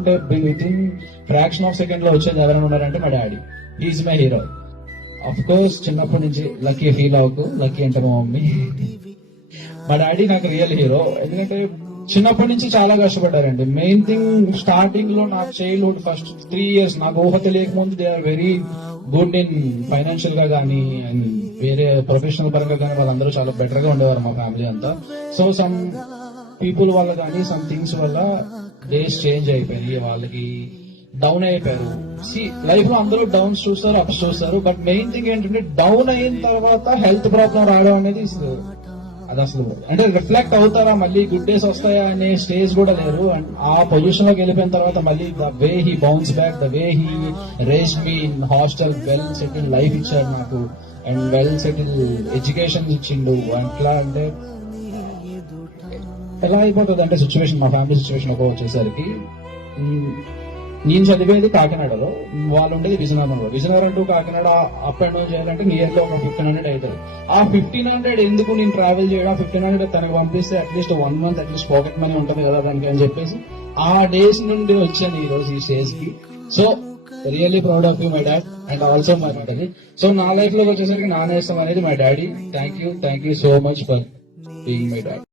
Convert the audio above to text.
అంటే with in fraction of second లో వచ్చేది ఎవరైనా ఉన్నారంటే మా daddy. Is my hero. Of course చిన్నప్పటి నుంచి లక్కీ ఫీల్ అవ్వకు, లక్కీ అంటే మా మమ్మీ. మా డాడీ నాకు రియల్ హీరో. ఎందుకంటే చిన్నప్పటి నుంచి చాలా కష్టపడ్డారండి. మెయిన్ థింగ్ స్టార్టింగ్ లో నా చైల్డ్హుడ్ ఫస్ట్ 3 years నాకు ఊహ తెలియక ముందు they are very good in financial గా కానీ అండ్ వేరే ప్రొఫెషనల్ పరంగా కానీ వాళ్ళందరూ చాలా బెటర్ గా ఉండేవారు మా ఫ్యామిలీ అంతా. సో సమ్ పీపుల్ వల్ల కానీ సమ్ థింగ్స్ వల్ల డేస్ చేంజ్ అయిపోయినాయి, వాళ్ళకి డౌన్ అయిపోయారు. లైఫ్ లో అందరూ డౌన్స్ చూస్తారు, అప్స్ చూస్తారు. బట్ మెయిన్ థింగ్ ఏంటంటే డౌన్ అయిన తర్వాత హెల్త్ ప్రాబ్లం రావడం అనేది అది అసలు అంటే రిఫ్లెక్ట్ అవుతారా, మళ్ళీ గుడ్ డేస్ వస్తాయా అనే స్టేజ్ కూడా లేరు. అండ్ ఆ పొజిషన్ లోకి వెళ్ళిపోయిన తర్వాత మళ్ళీ the way he bounce back, the way he raise me in hostel, well settle life ఇచ్చాడు నాకు అండ్ వెల్ సెటిల్ ఎడ్యుకేషన్ ఇచ్చిండు. అట్లా అంటే ఎలా అయిపోతుంది అంటే సిచ్యువేషన్, మా ఫ్యామిలీ సిచ్యువేషన్ ఒక వచ్చేసరికి నేను చదివేది కాకినాడలో, వాళ్ళు ఉండేది విజయనగరంలో. Vizianagaram to Kakinada up and down చేయాలంటే నియర్ లో ఒక 1500 అవుతుంది. ఆ 1500 ఎందుకు నేను ట్రావెల్ చేయడం, 1500 తనకు పంపిస్తే at least 1 month at least pocket money ఉంటుంది కదా దానికి అని చెప్పేసి ఆ డేస్ నుండి వచ్చాను ఈ రోజు ఈ స్టేజ్ కి. So really proud of you my dad and also my mother. So నా లైఫ్ లో వచ్చేసరికి నా నేస్తం అనేది my daddy. Thank you so much for being my dad.